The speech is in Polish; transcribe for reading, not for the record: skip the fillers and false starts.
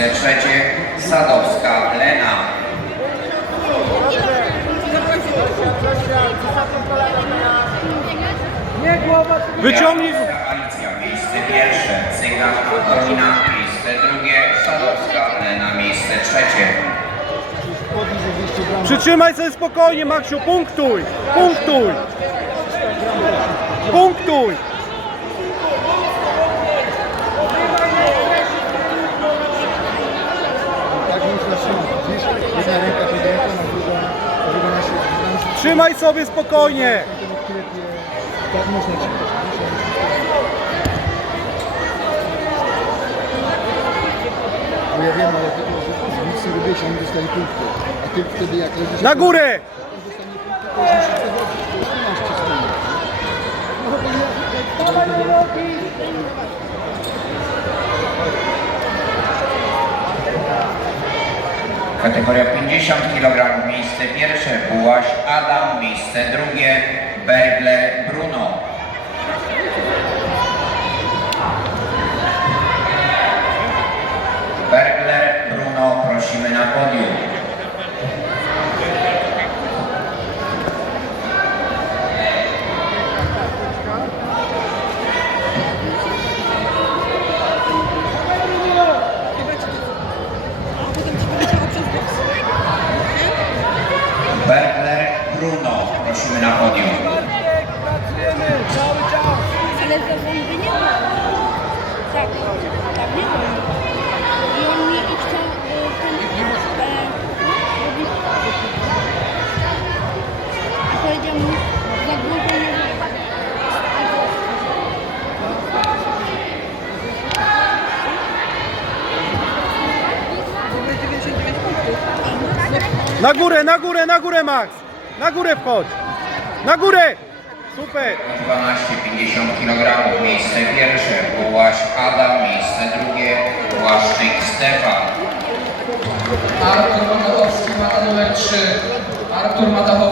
miejsce trzecie Sadowska Lena. Wyciągnij! Alicja, miejsce pierwsze, Cygan Antonina, miejsce drugie, Sadowska Lena, miejsce trzecie. Przytrzymaj sobie spokojnie, Maksiu, punktuj! Punktuj! Punktuj! Tak muszę trzymać. Jedna ręka podjęta, na drugą na siebie. Trzymaj sobie spokojnie! Tak można trzymać. Bo ja wiem, ale tylko nic nie robisz, oni dostali punkty. A ty wtedy jak leżysz... Na górę! On dostanie punkty, to już musisz przechodzić, to już nie masz ciśnienia. Kategoria 50 kg, miejsce pierwsze Bułaś Adam, miejsce drugie Bergler Bruno. Bergler Bruno, prosimy na podium. Bergler Bruno, prosimy na podium. Ale to rządy nie ma. Tak, tak, nie ma. I on mi chciał a powiedział mu, za dużo nie wyjdzie. Na górę, na górę, na górę, Max! Na górę wchodź! Na górę! Super! 12,50 kg, miejsce pierwsze Bułaś Adam, miejsce drugie Błaszczyk Stefan. Artur Matachowski, mata numer 3. Artur Matachowski.